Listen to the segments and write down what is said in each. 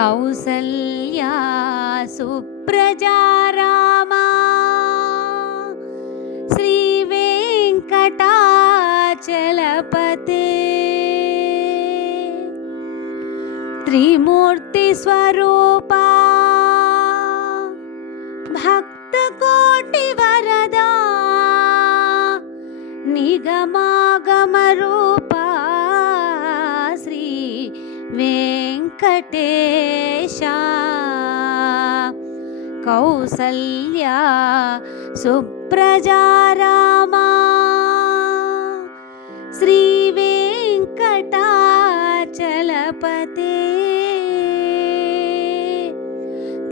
కౌసల్యా సుప్రజారామా. శ్రీ వెంకటాచలపతే. త్రిమూర్తి స్వరూపా వెంకటేశ కౌసల్యా సుప్రజారామా శ్రీ వెంకటాచలపతే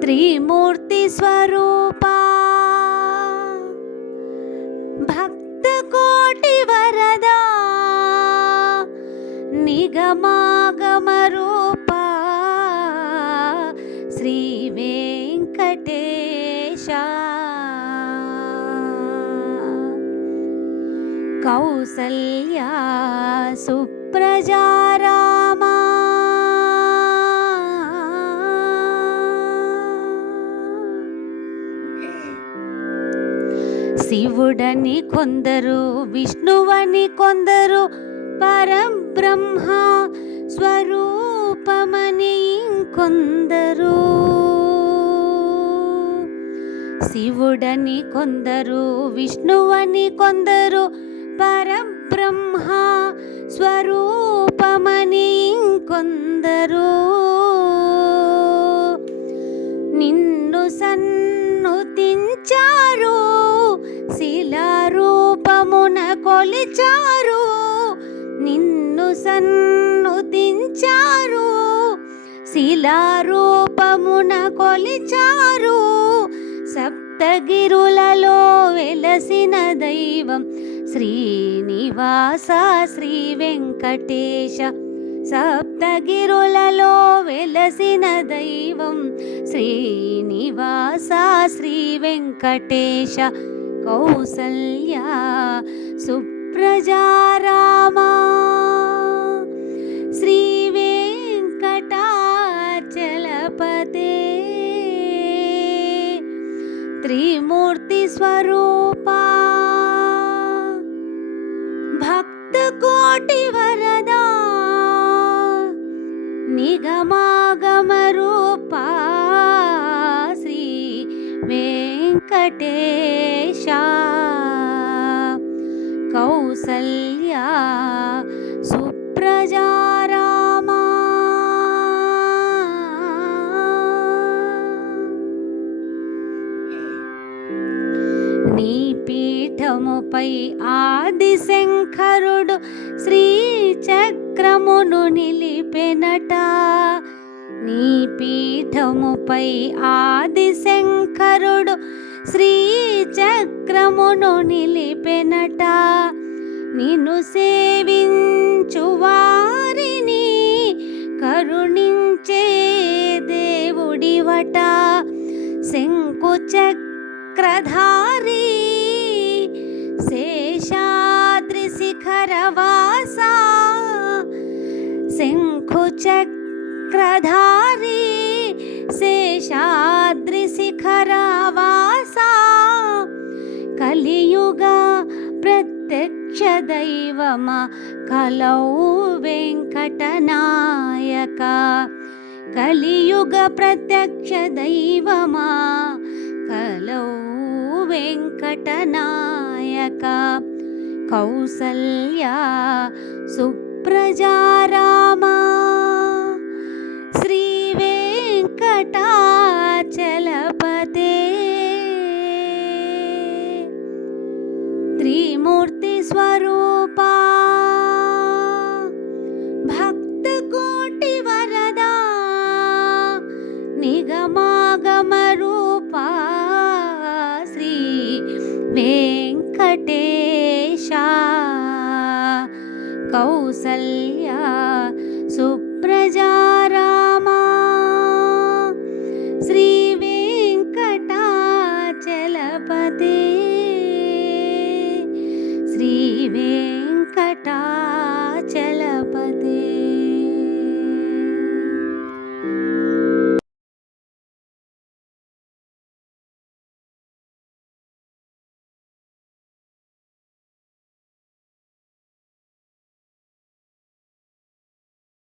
త్రిమూర్తి స్వరూపా భక్త కోటి వరదా నిగమాగమరూ శ్రీ వెంకటేశ కౌసల్యా సుప్రజారామా. శివుడని కొందరు విష్ణువని కొందరు పరబ్రహ్మ స్వరూపమని కొందరు. శివుడని కొందరు విష్ణువని కొందరు పరబ్రహ్మ స్వరూపమని ఇంకొందరు. నిన్ను సన్నుతించారు శిలారూపమున కొలిచారు. నిన్ను సన్నుతించారు శిలారూపమున కొలిచారు. సప్తగిరులలో వెలసిన దైవం శ్రీనివాస శ్రీ వెంకటేశ. సప్తగిరులలో వెలసిన దైవం శ్రీనివాస శ్రీ వెంకటేశ. కౌసల్య సుప్రజారామా త్రిమూర్తి స్వరూపా భక్త కోటి వరదా నిగమాగమ రూపా శ్రీ వెంకటేశ కౌసల్యా నీ పీఠముపై ఆది శంకరుడు శ్రీచక్రమును నిలిపెనట. నీ పీఠముపై ఆది శంకరుడు శ్రీచక్రమును నిలిపెనట. నిన్ను సేవించు వారిని కరుణించే దేవుడివట. శంకు చక్రధారీ శేషాద్రిశిఖరవాసా శంఖుచక్రధారీ శేషాద్రిశిఖరవాసా కలియుగ ప్రత్యక్ష దైవమ కలౌ వెంకటనాయక కలియుగ ప్రత్యక్ష దైవమా వెంకటనాయక కౌసల్యా సుప్రజారామా वेङ्कटेशा कौसल्या सुप्रजा।